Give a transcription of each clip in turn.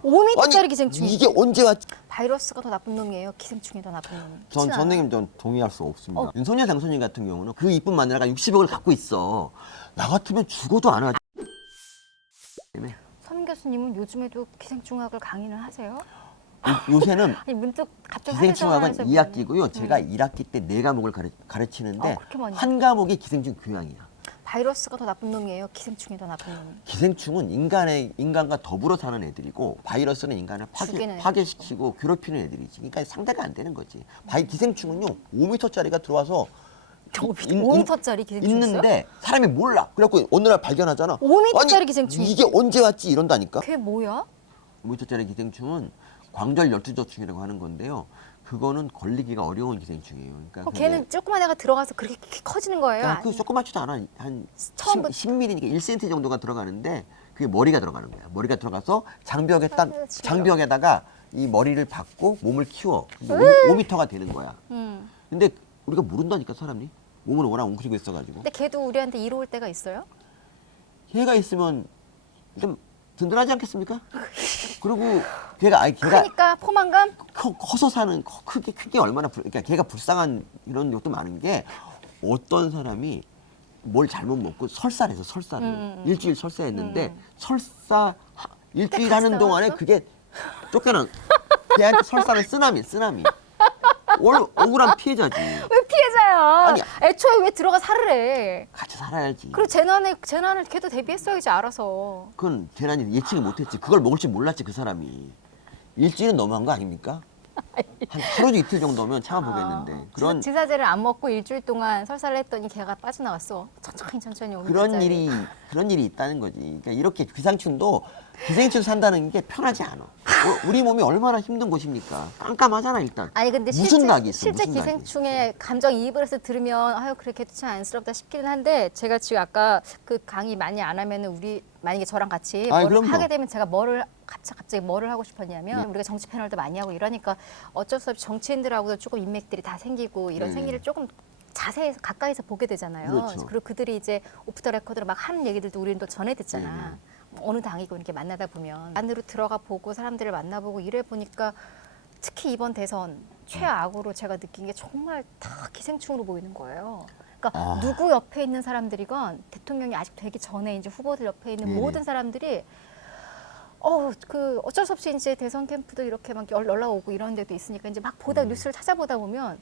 5m짜리 기생충이 이게 언제 왔지? 바이러스가 더 나쁜 놈이에요? 기생충이 더 나쁜 놈이에요? 선생님 전 동의할 수 없습니다. 윤석열 당선인 같은 경우는 그 이쁜 마누라가 60억을 갖고 있어. 나 같으면 죽어도 안 하지. 서민 교수님은 요즘에도 기생충학을 강의를 하세요? 요새는 아니 문득 갑자기 기생충학은 사회생활에서 2학기고요. 제가 1학기 때 4과목을 가르치는데 그렇게 많이 한 과목이 기생충 교양이야. 바이러스가 더 나쁜 놈이에요? 기생충이 더 나쁜 놈이에요? 기생충은 인간과 더불어 사는 애들이고 바이러스는 인간을 죽이는 파괴시키고 괴롭히는 애들이지. 그러니까 상대가 안 되는 거지. 기생충은요 5m짜리가 들어와서 5m짜리 기생충 있는데 사람이 몰라. 그래갖고 어느 날 발견하잖아. 5m짜리 아니, 기생충이 이게 언제 왔지 이런다니까. 그게 뭐야? 5m짜리 기생충은 광절 열두저충이라고 하는 건데요. 그거는 걸리기가 어려운 기생충이에요. 그러니까 걔는 조그만 애가 들어가서 그렇게 커지는 거예요? 그 조그맣지도 않아. 한 처음부터- 10mm니까 1cm 정도가 들어가는데 그게 머리가 들어가는 거야. 머리가 들어가서 장벽에 딱 지겨워. 장벽에다가 이 머리를 박고 몸을 키워. 5m가 되는 거야. 근데 우리가 모른다니까 사람이. 몸을 워낙 웅크리고 있어가지고. 근데 걔도 우리한테 이로울 때가 있어요? 걔가 있으면 좀 든든하지 않겠습니까? 그리고 걔가 그러니까 포만감? 커서 사는 크게 얼마나 그러니까 걔가 불쌍한 이런 것도 많은 게 어떤 사람이 뭘 잘못 먹고 설사해서 설사를 일주일 설사했는데 설사 일주일 하는 동안에 나왔어? 그게 쫓겨난 걔한테 설사는 쓰나미 억울한 피해자지. 왜 피해자야? 아니, 애초에 왜 들어가 살을 해? 같이 살아야지. 그리고 재난을 걔도 대비했어야지 알아서. 그건 재난이 예측을 못했지. 그걸 먹을 줄 몰랐지 그 사람이. 일주일은 너무한 거 아닙니까? 한 하루 이틀 정도면 참아보겠는데 그런 지사제를 안 먹고 일주일 동안 설사를 했더니 걔가 빠져나왔어. 천천히 오면 그런 일이 있다는 거지. 그러니까 이렇게 기생충 산다는 게 편하지 않아. 우리 몸이 얼마나 힘든 곳입니까? 깜깜하잖아 일단. 아니 근데 무슨 낙이 있어? 실제 무슨 낙이 기생충에 감정이입을 해서 들으면 아유 그래 걔도 참 안쓰럽다 싶기는 한데 제가 지금 아까 그 강의 많이 안 하면은 우리 만약에 저랑 같이 아이, 뭐를 그럼요. 하게 되면 제가 갑자기 뭐를 하고 싶었냐면 우리가 정치 패널도 많이 하고 이러니까 어쩔 수 없이 정치인들하고도 조금 인맥들이 다 생기고 이런 네. 생기를 조금 자세히 가까이서 보게 되잖아요. 그렇죠. 그리고 그들이 이제 오프 더 레코드로 막 하는 얘기들도 우리는 또 전해 듣잖아. 네. 어느 당이고 이렇게 만나다 보면 안으로 들어가 보고 사람들을 만나보고 이래 보니까 특히 이번 대선 최악으로 제가 느낀 게 정말 다 기생충으로 보이는 거예요. 그러니까 누구 옆에 있는 사람들이건 대통령이 아직 되기 전에 이제 후보들 옆에 있는 네네. 모든 사람들이 어쩔 수 없이 이제 대선 캠프도 이렇게 막 연락 오고 이런 데도 있으니까 이제 막 뉴스를 찾아보다 보면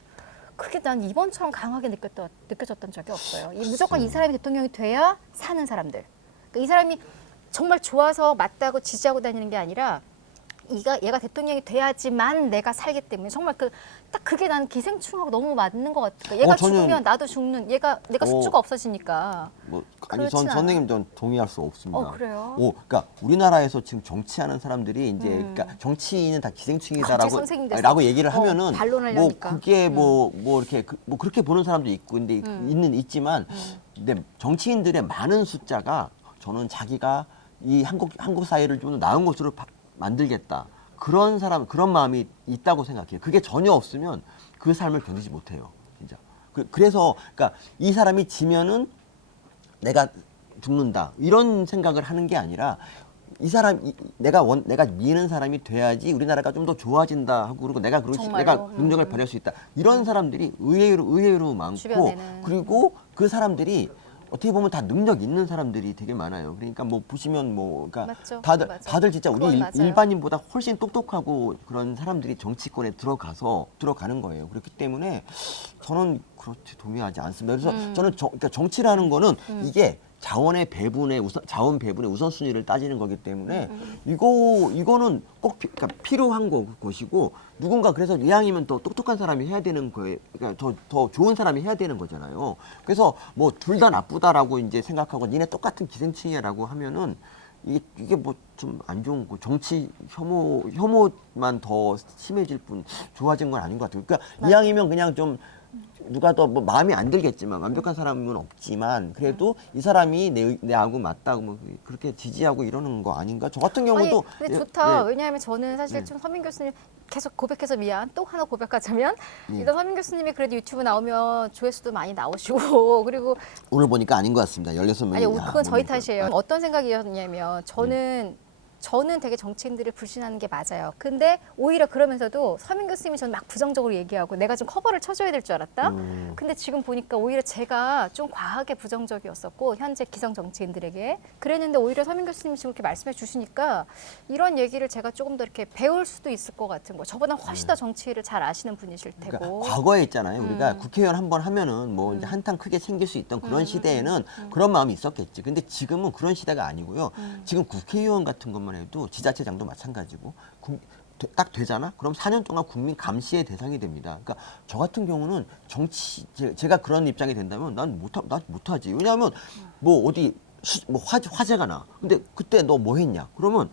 그게 난 이번처럼 강하게 느껴졌던 적이 없어요. 무조건 이 사람이 대통령이 돼야 사는 사람들. 그러니까 이 사람이 정말 좋아서 맞다고 지지하고 다니는 게 아니라 얘가 대통령이 돼야지만 내가 살기 때문에 정말 딱 그게 난 기생충하고 너무 맞는 것 같아요. 얘가 죽으면 나도 죽는 내가 숙주가 없어지니까. 아니 그렇진 선생님 전 동의할 수 없습니다. 그래요? 그러니까 우리나라에서 지금 정치하는 사람들이 이제 그러니까 정치인은 다 기생충이다라고 선생님 됐어. 라고 얘기를 하면은 반론하려니까. 그게 뭐 이렇게 뭐 그렇게 보는 사람도 있고 근데 있지만 근데 정치인들의 많은 숫자가 저는 자기가 이 한국 사회를 좀 더 나은 곳으로 만들겠다. 그런 마음이 있다고 생각해요. 그게 전혀 없으면 그 삶을 견디지 못해요. 진짜. 그래서 그러니까 이 사람이 지면은 내가 죽는다. 이런 생각을 하는 게 아니라 내가 미는 사람이 돼야지 우리나라가 좀 더 좋아진다 하고 그리고 내가 능력을 발휘할 수 있다. 이런 사람들이 의외로 많고 주변에는. 그리고 그 사람들이 어떻게 보면 다 능력 있는 사람들이 되게 많아요. 그러니까 뭐 보시면 그러니까 맞죠. 다들 진짜 그건 우리 맞아요. 일반인보다 훨씬 똑똑하고 그런 사람들이 정치권에 들어가는 거예요. 그렇기 때문에 저는 그렇게 동의하지 않습니다. 그래서 저는 그러니까 정치라는 거는 이게 자원 배분의 우선순위를 따지는 거기 때문에 이거는 꼭 그러니까 필요한 것이고 누군가 그래서 이왕이면 더 똑똑한 사람이 해야 되는 거예요. 그러니까 더 좋은 사람이 해야 되는 거잖아요. 그래서 뭐 둘 다 나쁘다라고 이제 생각하고 니네 똑같은 기생충이야라고 하면은 이게 뭐 좀 안 좋은 거 정치 혐오만 더 심해질 뿐 좋아진 건 아닌 것 같아요. 그러니까 이왕이면 그냥 좀 누가 더 뭐 마음에 안 들겠지만 완벽한 사람은 없지만 그래도 이 사람이 내하고 맞다고 뭐 그렇게 지지하고 이러는 거 아닌가? 저 같은 경우도 근데 좋다. 예. 왜냐하면 저는 사실 좀 서민 교수님 계속 고백해서 미안. 또 하나 고백하자면 일단 서민 교수님이 그래도 유튜브 나오면 조회수도 많이 나오시고 그리고 오늘 보니까 아닌 것 같습니다. 16명이. 아니 그건 저희 탓이에요. 어떤 생각이었냐면 저는 저는 되게 정치인들을 불신하는 게 맞아요. 근데 오히려 그러면서도 서민 교수님이 저는 막 부정적으로 얘기하고 내가 좀 커버를 쳐줘야 될 줄 알았다. 근데 지금 보니까 오히려 제가 좀 과하게 부정적이었었고 현재 기성 정치인들에게 그랬는데 오히려 서민 교수님이 지금 이렇게 말씀해 주시니까 이런 얘기를 제가 조금 더 이렇게 배울 수도 있을 것 같은 거. 저보다 훨씬 더 정치를 잘 아시는 분이실 테고. 그러니까 과거에 있잖아요. 우리가 국회의원 한 번 하면은 뭐 이제 한탕 크게 챙길 수 있던 그런 시대에는 그런 마음이 있었겠지. 근데 지금은 그런 시대가 아니고요. 지금 국회의원 같은 것만 해도 지자체장도 마찬가지고 딱 되잖아? 그럼 4년 동안 국민 감시의 대상이 됩니다. 그러니까 저 같은 경우는 정치 제가 그런 입장이 된다면 난 못하지. 왜냐하면 뭐 어디 뭐 화재가 나. 근데 그때 너 뭐 했냐? 그러면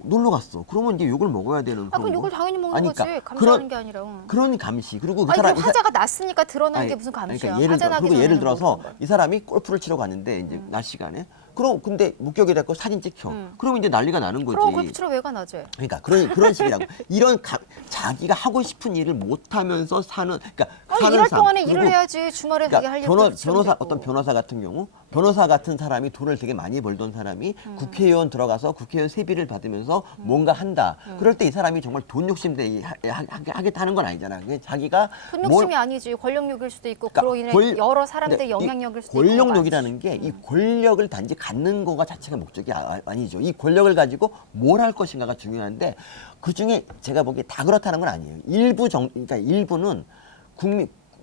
놀러 갔어. 그러면 이제 욕을 먹어야 되는. 그럼 욕을 당연히 먹는 아니, 거지. 그러니까 감시하는 게 아니라. 그런 감시. 그리고 그 아니, 사람 그 화자가 났으니까 드러나는 게 무슨 감시야. 그러니까 화재 나기 전에는 예를 들어서 모르는 거야. 이 사람이 골프를 치러 갔는데 이제 낮 시간에 그럼 근데 목격이 됐고 사진 찍혀. 그러면 이제 난리가 나는 거지. 그럼 골프 치러 왜 가 낮에? 그러니까 그런 식이라고. 이런 자기가 하고 싶은 일을 못 하면서 사는 그러니까 사는 일할 삶. 동안에 그리고 일을 해야지 주말에 그게 하려고 변호사 어떤 변호사 같은 경우 변호사 같은 사람이 돈을 되게 많이 벌던 사람이 국회의원 들어가서 국회의원 세비를 받으면서 뭔가 한다. 그럴 때 이 사람이 정말 돈 욕심 되게 하겠다는 건 아니잖아. 그게 자기가 돈 욕심이 아니지. 권력욕일 수도 있고 그로 인해 여러 사람들의 영향력일 수도 있고. 권력욕이라는 게 이 권력을 단지 갖는 거가 자체가 목적이 아니죠. 이 권력을 가지고 뭘 할 것인가가 중요한데 그 중에 제가 보기에 다 그렇다는 건 아니에요. 그러니까 일부는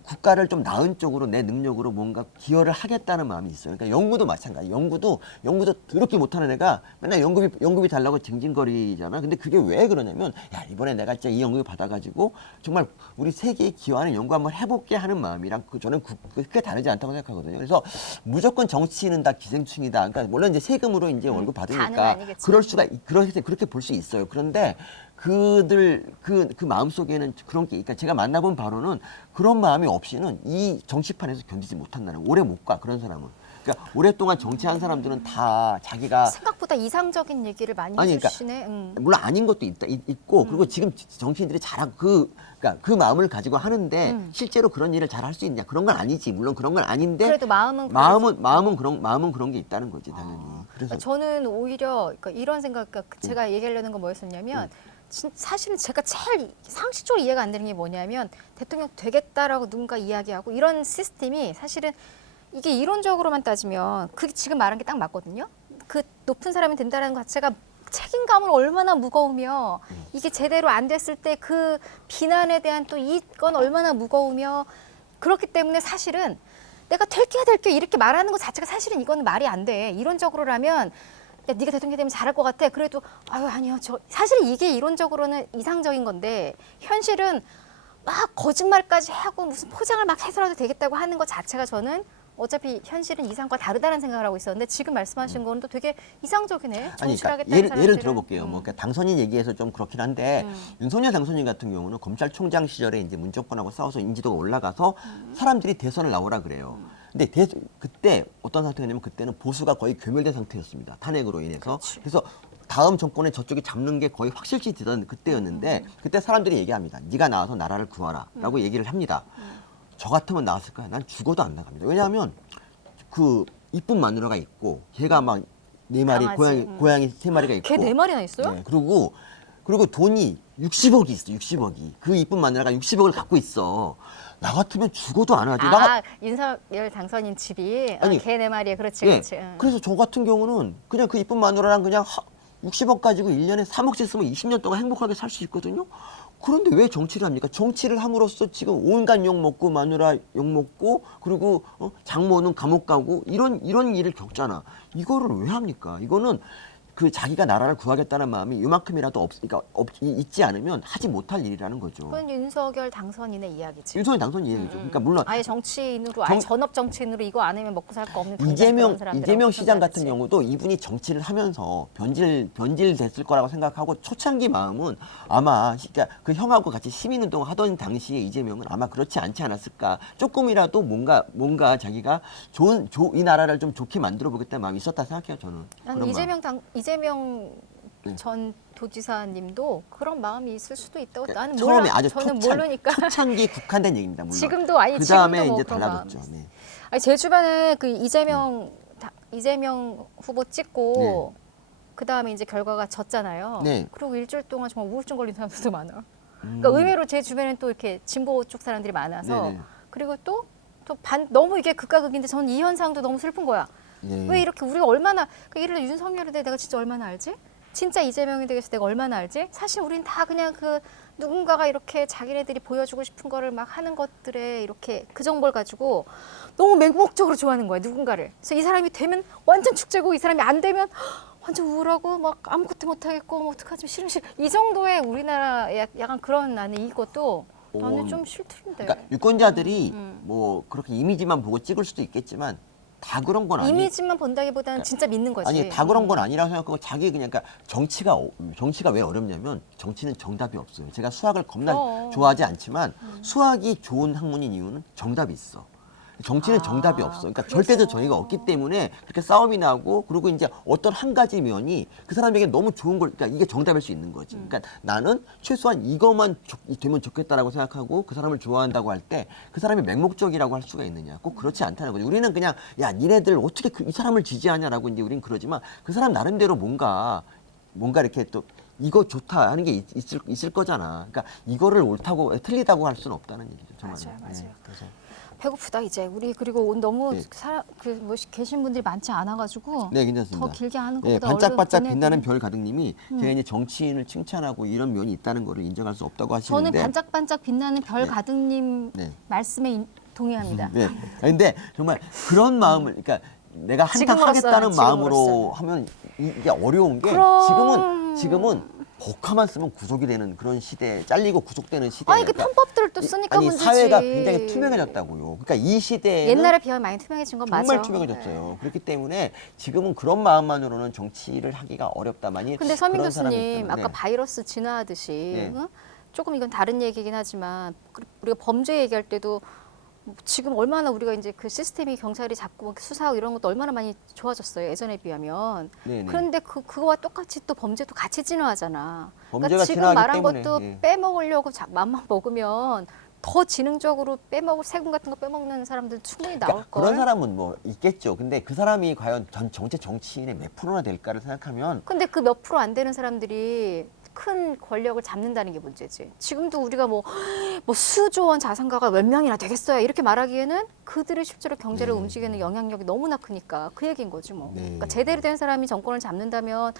국가를 좀 나은 쪽으로 내 능력으로 뭔가 기여를 하겠다는 마음이 있어요. 그러니까 연구도 마찬가지. 연구도 그렇게 못하는 애가 맨날 연구비 달라고 징징거리잖아. 근데 그게 왜 그러냐면 야 이번에 내가 진짜 이 연구비 받아가지고 정말 우리 세계에 기여하는 연구 한번 해볼게 하는 마음이랑 저는 그게 다르지 않다고 생각하거든요. 그래서 무조건 정치인은 다 기생충이다. 그러니까 물론 이제 세금으로 이제 월급 받으니까 그렇게 볼 수 있어요. 그런데 그들 그 마음 속에는 그런 게, 그러니까 제가 만나본 바로는 그런 마음이 없이는 이 정치판에서 견디지 못한다는, 오래 못 가 그런 사람은. 그러니까 오랫동안 정치한 사람들은 다 자기가 생각보다 이상적인 얘기를 많이 그러니까 해주시네. 물론 아닌 것도 있고 그리고 지금 정치인들이 잘하고 그러니까 그 마음을 가지고 하는데 실제로 그런 일을 잘 할 수 있냐 그런 건 아니지. 물론 그런 건 아닌데 그래도 마음은 그런 게 있다는 거지 당연히. 그래서 저는 오히려 그러니까 이런 생각, 그러니까 제가 얘기하려는 건 뭐였었냐면. 사실은 제가 제일 상식적으로 이해가 안 되는 게 뭐냐면 대통령 되겠다라고 누군가 이야기하고 이런 시스템이 사실은 이게 이론적으로만 따지면 그게 지금 말한 게 딱 맞거든요. 그 높은 사람이 된다는 것 자체가 책임감은 얼마나 무거우며 이게 제대로 안 됐을 때 그 비난에 대한 또 이건 얼마나 무거우며 그렇기 때문에 사실은 내가 될게 이렇게 말하는 것 자체가 사실은 이건 말이 안 돼. 이론적으로라면 야, 네가 대통령 되면 잘할 것 같아. 그래도 아유 아니요. 사실 이게 이론적으로는 이상적인 건데 현실은 막 거짓말까지 하고 무슨 포장을 막 해서라도 되겠다고 하는 것 자체가 저는 어차피 현실은 이상과 다르다는 생각을 하고 있었는데 지금 말씀하신 거는 또 되게 이상적이네. 아니, 정치하겠다는 그러니까 예를 들어볼게요. 뭐 그러니까 당선인 얘기해서 좀 그렇긴 한데 윤석열 당선인 같은 경우는 검찰총장 시절에 이제 문정권하고 싸워서 인지도가 올라가서 사람들이 대선을 나오라 그래요. 근데 그때 어떤 상태였냐면 그때는 보수가 거의 괴멸된 상태였습니다. 탄핵으로 인해서. 그래서 다음 정권에 저쪽이 잡는 게 거의 확실시 되던 그때였는데 그때 사람들이 얘기합니다. 네가 나와서 나라를 구하라 라고 얘기를 합니다. 저 같으면 나왔을까요? 난 죽어도 안 나갑니다. 왜냐하면 그 이쁜 마누라가 있고 걔가 막 4마리 고양이 3마리가 있고 걔 4마리나 있어요? 네, 그리고 돈이 60억이 있어. 60억이. 그 이쁜 마누라가 60억을 갖고 있어. 나 같으면 죽어도 안 하지. 윤석열 당선인 집이 아니, 걔 4마리에 그렇지. 그래서 저 같은 경우는 그냥 그 이쁜 마누라랑 그냥 60억 가지고 1년에 3억씩 쓰면 20년 동안 행복하게 살 수 있거든요. 그런데 왜 정치를 합니까? 정치를 함으로써 지금 온갖 욕 먹고 마누라 욕 먹고 그리고 장모는 감옥 가고 이런 일을 겪잖아. 이거를 왜 합니까? 이거는 그 자기가 나라를 구하겠다는 마음이 이만큼이라도 있지 않으면 하지 못할 일이라는 거죠. 그건 윤석열 당선인의 이야기지. 윤석열 당선 이야기죠. 그러니까 물론 아예 정치인으로, 아예 전업 정치인으로 이거 안 하면 먹고 살 거 없는 이재명 시장 같은 경우도 이분이 정치를 하면서 변질됐을 거라고 생각하고 초창기 마음은 아마 그러니까 그 형하고 같이 시민운동 하던 당시에 이재명은 아마 그렇지 않지 않았을까. 조금이라도 뭔가 자기가 이 나라를 좀 좋게 만들어 보겠다는 마음이 있었다 생각해요. 저는. 난 이재명 전 도지사님도 그런 마음이 있을 수도 있다고 나는 처음에 몰라. 아주 저는 모르니까. 초창기 국한된 얘기입니다. 물론. 지금도 아니 그 다음에 지금도 뭐 이제 그런 달라졌죠. 마음이 네. 아니 제 주변에 그 이재명 후보 찍고 그 다음에 이제 결과가 졌잖아요. 네. 그리고 일주일 동안 정말 우울증 걸린 사람들도 많아요. 그러니까 의외로 제 주변에는 또 이렇게 진보 쪽 사람들이 많아서 네네. 그리고 또 너무 이게 극과 극인데 저는 이 현상도 너무 슬픈 거야. 네. 왜 이렇게 우리가 얼마나 그러니까 예를 들어 윤석열에 대해 내가 진짜 얼마나 알지? 진짜 이재명에 대해서 내가 얼마나 알지? 사실 우린 다 그냥 그 누군가가 이렇게 자기네들이 보여주고 싶은 거를 막 하는 것들에 이렇게 그 정보를 가지고 너무 맹목적으로 좋아하는 거야 누군가를. 그래서 이 사람이 되면 완전 축제고 이 사람이 안 되면 완전 우울하고 막 아무것도 못하겠고 뭐 어떡하지 싫음 이 정도의 우리나라 약간 그런 나는 이것도 나는 좀 싫던데. 그러니까 유권자들이 뭐 그렇게 이미지만 보고 찍을 수도 있겠지만 다 그런 건 아니. 이미지만 본다기보다는 진짜 믿는 거지. 아니 다 그런 건 아니라고 생각하고 자기 그냥 그러니까 정치가 왜 어렵냐면 정치는 정답이 없어요. 제가 수학을 겁나 좋아하지 않지만 수학이 좋은 학문인 이유는 정답이 있어. 정치는 정답이 없어. 그러니까 그래서. 절대적 정의가 없기 때문에 그렇게 싸움이 나고 그리고 이제 어떤 한 가지 면이 그 사람에게 너무 좋은 걸 그러니까 이게 정답일 수 있는 거지. 그러니까 나는 최소한 이것만 되면 좋겠다라고 생각하고 그 사람을 좋아한다고 할 때 그 사람이 맹목적이라고 할 수가 있느냐? 꼭 그렇지 않다는 거지. 우리는 그냥 야 니네들 어떻게 이 사람을 지지하냐라고 이제 우리는 그러지만 그 사람 나름대로 뭔가 이렇게 또 이거 좋다 하는 게 있을 거잖아. 그러니까 이거를 옳다고 틀리다고 할 수는 없다는 얘기죠. 정말. 맞아요. 그래서. 배고프다 이제 우리 그리고 너무 네. 뭐 계신 분들이 많지 않아가지고 네, 괜찮습니다. 더 길게 하는 네, 것보다 반짝반짝 얼른 빛나는 별 가득님이 제가 이제 정치인을 칭찬하고 이런 면이 있다는 거를 인정할 수 없다고 하시는데 저는 반짝반짝 빛나는 별 네. 가득님 네. 말씀에 동의합니다. 네. 근데 정말 그런 마음을 그러니까 내가 한탕 지금으로서는, 하겠다는 마음으로 지금으로서는. 하면 이게 어려운 게 그럼. 지금은 복화만 쓰면 구속이 되는 그런 시대, 잘리고 구속되는 시대. 아니 그 편법들을 또 쓰니까 아니 문제지. 사회가 굉장히 투명해졌다고요. 그러니까 이 시대에는 옛날에 비하면 많이 투명해진 건 정말 맞아. 투명해졌어요. 그렇기 때문에 지금은 그런 마음만으로는 정치를 하기가 어렵다만이. 근데 서민 그런 사람이 교수님 있다면, 아까 네. 바이러스 진화하듯이 네. 응? 조금 이건 다른 얘기긴 하지만 우리가 범죄 얘기할 때도 지금 얼마나 우리가 이제 그 시스템이 경찰이 잡고 수사하고 이런 것도 얼마나 많이 좋아졌어요 예전에 비하면. 네네. 그런데 그거와 똑같이 또 범죄도 같이 진화하잖아. 범죄가 그러니까 지금 진화하기 말한 때문에, 것도 예. 빼먹으려고 맘만 먹으면 더 지능적으로 빼먹을 세금 같은 거 빼먹는 사람들 충분히 나올 그러니까 걸. 그런 사람은 뭐 있겠죠. 근데 그 사람이 과연 전체 정치인의 몇 프로나 될까를 생각하면 근데 그 몇 프로 안 되는 사람들이 큰 권력을 잡는다는 게 문제지. 지금도 우리가 뭐 수조 원 자산가가 몇 명이나 되겠어요. 이렇게 말하기에는 그들이 실제로 경제를 네. 움직이는 영향력이 너무나 크니까 그 얘기인 거지 뭐. 네. 그러니까 제대로 된 사람이 정권을 잡는다면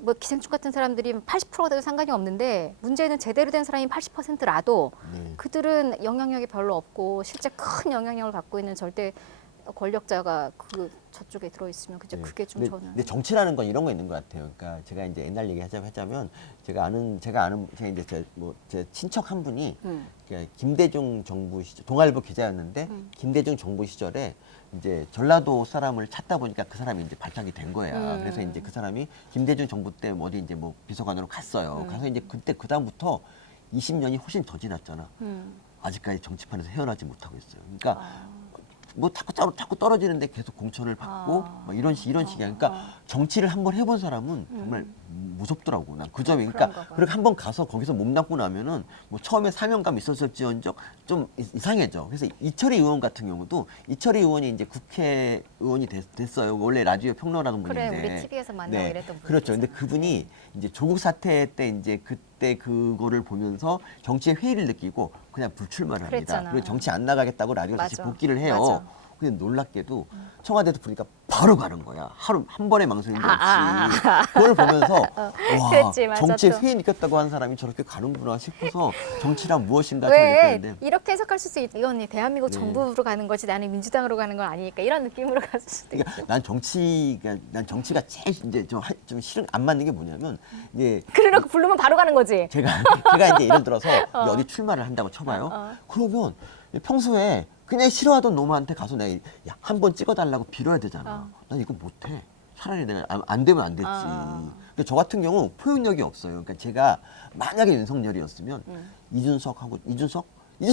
뭐 기생충 같은 사람들이 80%가 돼도 상관이 없는데 문제는 제대로 된 사람이 80%라도 네. 그들은 영향력이 별로 없고 실제 큰 영향력을 갖고 있는 절대 권력자가 그 저쪽에 들어 있으면 네. 그게 좀 근데, 저는 근데 정치라는 건 이런 거 있는 것 같아요. 그러니까 제가 이제 옛날 얘기 하자면 제가 이제 제 친척 한 분이 그러니까 김대중 정부 시절 동아일보 기자였는데 김대중 정부 시절에 이제 전라도 사람을 찾다 보니까 그 사람이 이제 발탁이 된 거야. 그래서 이제 그 사람이 김대중 정부 때 어디 이제 뭐 비서관으로 갔어요. 가서 이제 그때 그 다음부터 20년이 훨씬 더 지났잖아. 아직까지 정치판에서 헤어나지 못하고 있어요. 그러니까 뭐 자꾸 떨어지는데 계속 공천을 받고 뭐 이런 식이야. 그러니까 정치를 한번 해본 사람은 정말 무섭더라고. 난 그 점이 그런가 그러니까 봐요. 그렇게 한번 가서 거기서 몸담고 나면은 뭐 처음에 사명감 있었을지언정 좀 이상해져. 그래서 이철희 의원 같은 경우도 이철희 의원이 이제 국회의원이 됐어요. 원래 라디오 평론하는 그래 분인데. 우리 TV에서 만나고 이랬던 분. 그렇죠. 근데 그분이 이제 조국 사태 때 이제 그때 그거를 보면서 정치의 회의를 느끼고 그냥 불출마를 합니다. 그랬잖아. 그리고 정치 안 나가겠다고 라디오 다시 맞아. 복귀를 해요. 맞아. 근데 놀랍게도 청와대에서 보니까 바로 가는 거야. 하루 한 번의 망설임도 없이. 그걸 보면서 와 그랬지, 맞아, 정치에 또. 회의 느꼈다고 하는 사람이 저렇게 가는구나 싶어서 정치란 무엇인가 왜 느꼈는데 이렇게 해석할 수 있? 이건 대한민국 네. 정부로 가는 거지 나는 민주당으로 가는 건 아니니까 이런 느낌으로 갔을 수도 있어. 그러니까 난 정치가 제일 이제 좀 싫은 안 맞는 게 뭐냐면 이제 그래놓고 부르면 바로 가는 거지. 제가 이제 예를 들어서 이제 어디 출마를 한다고 쳐봐요. 그러면 평소에 그냥 싫어하던 놈한테 가서 내가 한 번 찍어달라고 빌어야 되잖아. 난 이거 못해. 차라리 내가 안 되면 안 됐지. 근데 저 같은 경우 표현력이 없어요. 그러니까 제가 만약에 윤석열이었으면 이준석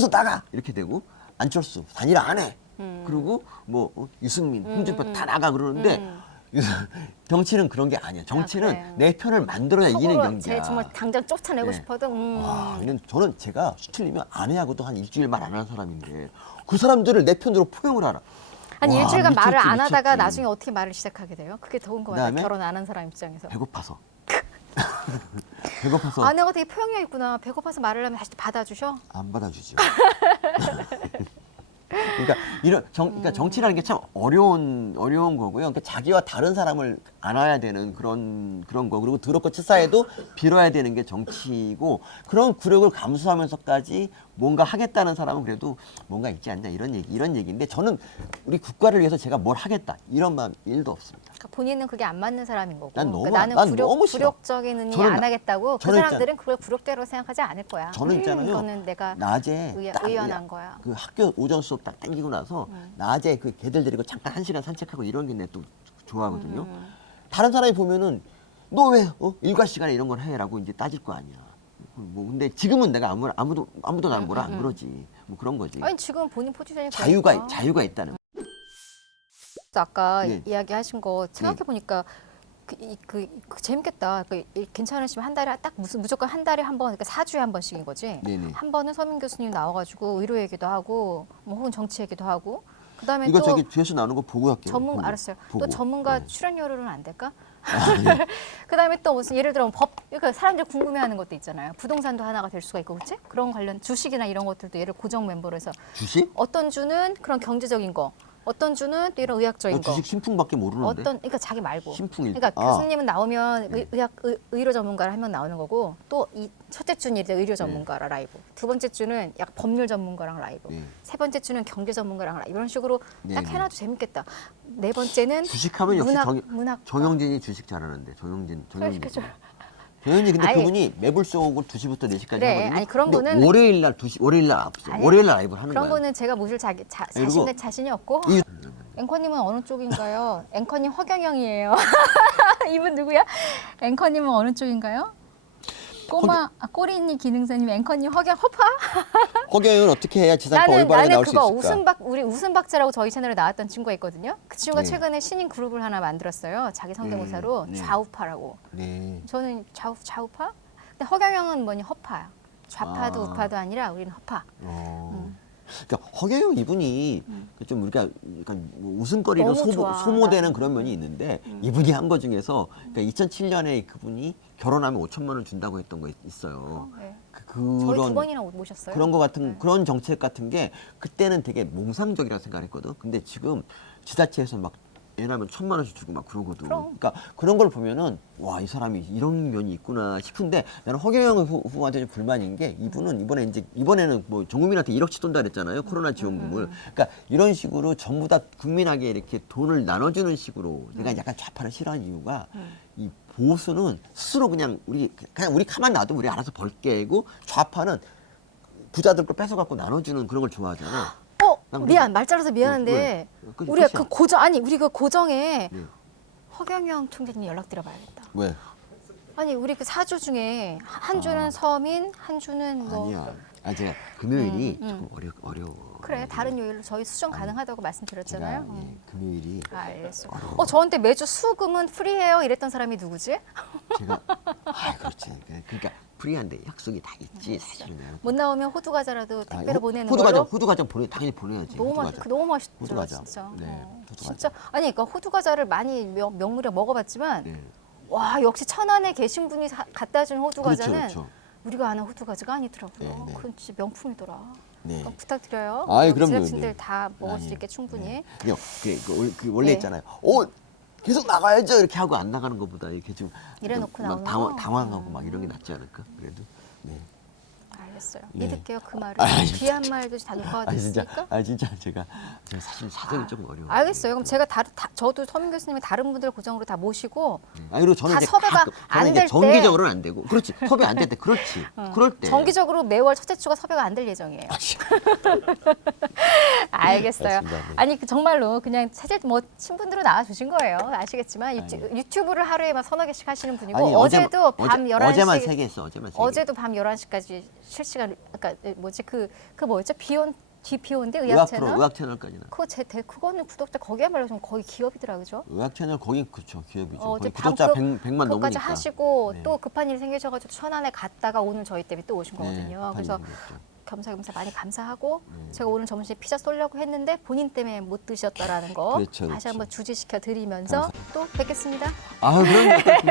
나가 이렇게 되고 안철수 단일화 안 해. 그리고 뭐 유승민, 홍준표 다 나가 그러는데 정치는 그런 게 아니야. 정치는 그래요. 내 편을 만들어야 이기는 속으로 경기야. 쟤 정말 당장 쫓아내고 네. 싶어도 와, 저는 제가 수틀리면 아내하고도 한 일주일 말 안 하는 사람인데 그 사람들을 내 편으로 포용을 하라. 아니 와, 일주일간 말을 미쳤지, 안 하다가 미쳤지. 나중에 어떻게 말을 시작하게 돼요? 그게 더운 거 같아요. 그다음에? 결혼 안 한 사람 입장에서. 배고파서. 배고파서 아내가 되게 포용력 있구나. 배고파서 말을 하면 다시 받아주셔? 안 받아주죠. 그러니까 그러니까 정치라는 게 참 어려운 거고요. 그러니까 자기와 다른 사람을 안아야 되는 그런 거, 그리고 더럽고 치사해도 빌어야 되는 게 정치고, 그런 굴욕을 감수하면서까지 뭔가 하겠다는 사람은 그래도 뭔가 있지 않냐, 이런 얘기인데, 저는 우리 국가를 위해서 제가 뭘 하겠다 이런 마음 1도 없습니다. 그러니까 본인은 그게 안 맞는 사람인 거고. 난 너무 그러니까 나는 난 너무 싫어. 굴욕적인 의미 저는 안 하겠다고. 그 저는 사람들은 그걸 굴욕대로 생각하지 않을 거야. 저는 있잖아요. 이거는 내가 낮에 딱 의연한 거야. 그 학교 오전 수업 딱 땡기고 나서 낮에 그 개들 데리고 잠깐 1시간 산책하고 이런 게 내 또 좋아하거든요. 다른 사람이 보면은 너 왜 일과 시간에 이런 걸 해라고 이제 따질 거 아니야. 뭐 근데 지금은 내가 아무도 나를 뭐라 안 그러지. 뭐 그런 거지. 아니 지금 본인 포지션이 그러니까. 자유가 있다는. 그래서 아까 네. 이야기하신 거 생각해 보니까 재밌겠다. 괜찮으시면 한 달에 딱 무조건 한 달에 한 번, 그러니까 4주에 한 번씩인 거지. 네네. 한 번은 서민 교수님 나와가지고 의료 얘기도 하고, 뭐 혹은 정치 얘기도 하고. 그다음에 이거 또 저기 뒤에서 나오는 거 보고 할게요. 보고. 알았어요. 보고. 또 전문가 네. 출연료로는 안 될까? 네. 그다음에 또 무슨 예를 들어 그러니까 사람들이 궁금해하는 것도 있잖아요. 부동산도 하나가 될 수가 있고, 그렇지? 그런 관련 주식이나 이런 것들도 예를 고정 멤버로 해서 주식? 어떤 주는 그런 경제적인 거, 어떤 주는 또 이런 의학적인 거. 주식 신풍밖에 모르는데. 그러니까 자기 말고. 신풍일. 그러니까 교수님은 나오면 네. 의료 전문가를 한 명 나오는 거고, 또 이 첫째 주는 이제 의료 전문가랑 라이브, 두 번째 주는 약 법률 전문가랑 라이브, 네. 세 번째 주는 경제 전문가랑 라이브, 이런 식으로 네, 딱 네. 해놔도 재밌겠다. 네 번째는 주식하면 역시 문학. 정영진이 주식 잘하는데. 정영진. 소개시켜줘. 정영진 근데 아니, 그분이 매불 쇼고 2시부터 4시까지 그래, 하거든요. 아니, 그런 근데 거는- 월요일 날 없어요. 아니, 월요일 날 라이브를 하는 그런 거예요. 거는 제가 모실 그리고 자신이 없고. 이- 앵커님은 어느 쪽인가요? 앵커님 허경영이에요. 이분 누구야? 앵커님은 어느 쪽인가요? 꼬리니 기능사님, 앵커님 허파? 허경영은 어떻게 해야 지상파 올바르게 나는 나올 수 그거 있을까? 우리 웃음박자라고 저희 채널에 나왔던 친구가 있거든요. 그 친구가 네. 최근에 신인 그룹을 하나 만들었어요. 자기 성대모사로 네. 좌우파라고. 네. 저는 좌우파? 근데 허경영은 뭐니 허파야. 좌파도 우파도 아니라 우리는 허파. 그러니까 허경영 이분이 좀 우리가 약간 뭐 웃음거리로 너무 좋아. 소모되는 그런 면이 있는데, 이분이 한 거 중에서 그러니까 2007년에 그분이 결혼하면 5천만 원 준다고 했던 거 있어요. 네. 저희 그런 두 번이나 모셨어요. 그런 거 같은 그런 정책 같은 게 그때는 되게 몽상적이라고 생각했거든. 근데 지금 지자체에서 막 애 낳으면 1,000만 원씩 주고 막 그러거든. 그럼. 그러니까 그런 걸 보면은 와, 이 사람이 이런 면이 있구나 싶은데, 나는 허경영 후보한테 좀 불만인 게, 이분은 이번에는 뭐 전 국민한테 1억씩 돈다 그랬잖아요. 코로나 지원금을. 그러니까 이런 식으로 전부 다 국민에게 이렇게 돈을 나눠주는 식으로 내가 약간 좌파를 싫어하는 이유가, 이 보수는 스스로 그냥 우리 가만 놔도 우리 알아서 벌게고, 좌파는 부자들 걸 뺏어갖고 나눠주는 그런 걸 좋아하잖아. 미안, 말 잘라서 미안한데 우리가 그 고정에 네. 허경영 총재님 연락드려봐야겠다. 왜? 아니 우리 그 4주 중에 한 주는 서민, 한 주는 뭐 아니야. 제가 금요일이 조금 어려워. 그래, 다른 요일로 저희 수정 가능하다고 제가 말씀드렸잖아요. 금요일이 알겠어. 어려워. 저한테 매주 수금은 프리해요 이랬던 사람이 누구지? 제가 그렇지. 그러니까 프리한데 약속이 다 있지 사실은. 못 나오면 호두 과자라도 택배로 보내는 호두 과자, 걸로. 당연히 보내야지. 너무 호두 과자. 맛있더라 호두 과자. 진짜. 네, 호두 진짜 아니 그러니까 호두 과자를 많이 명물에 먹어봤지만 네. 와 역시 천안에 계신 분이 갖다 준 호두 그렇죠, 과자는 그렇죠. 우리가 아는 호두 과자가 아니더라고요. 네, 네. 그건 진짜 명품이더라. 네. 부탁드려요. 아이, 우리 그럼요, 제작진들 네. 다 먹을 수 아니에요. 있게 충분히. 네. 원래 네. 있잖아요. 계속 나가야죠 이렇게 하고 안 나가는 것보다 이렇게 좀 이래놓고 막 나오는 거? 당황하고 막 이런 게 낫지 않을까? 그래도. 네. 알겠어요. 네. 믿을게요 그 말을. 진짜. 귀한 말도 다 녹화가 됐으니까. 진짜 제가 사실 사정이 조금 어려워요. 알겠어요. 그럼 제가 저도 서민 교수님이 다른 분들 고정으로 다 모시고 그리고 저는 다 이제 섭외가 가끔, 안 저는 이제 될 때. 정기적으로는 안 되고, 그렇지. 섭외 안 될 때, 그렇지. 그럴 때. 정기적으로 매월 첫째 주가 섭외가 안 될 예정이에요. 알겠어요. 알겠습니다. 네. 아니 정말로 그냥 사실 뭐 친분들로 나와 주신 거예요. 아시겠지만 유튜브를 하루에 막 서너 개씩 하시는 분이고 어제도 밤 11시 어제만 3개 했어. 어제만 3개. 어제도 밤 11시까지 실시간 그러니까 뭐지 그 뭐였죠? 비욘드 의학 의학 채널. 의학 채널까지는. 그거는 구독자 거기야말로 좀 거의 기업이더라 그죠? 의학 채널 거기 그렇죠. 기업이죠. 어제 거기 구독자 밤 100만 그것까지 넘으니까. 하시고 네. 또 급한 일이 생기셔가지고 천안에 갔다가 오늘 저희 때문에 또 오신 네, 거거든요. 급한 그래서 일이 생겼죠. 겸사겸사 많이 감사하고 제가 오늘 점심에 피자 쏠려고 했는데 본인 때문에 못 드셨다라는 거 그렇죠, 다시 그렇죠. 한번 주지시켜 드리면서 또 뵙겠습니다. 아, 그럼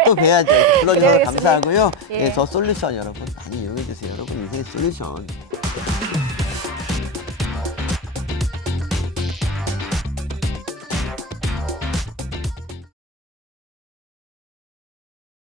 또 뵈야죠. 불러주셔서 그래야겠습니다. 감사하고요. 예. 네, 저 솔루션 여러분 많이 이용해 주세요. 여러분 인생의 솔루션.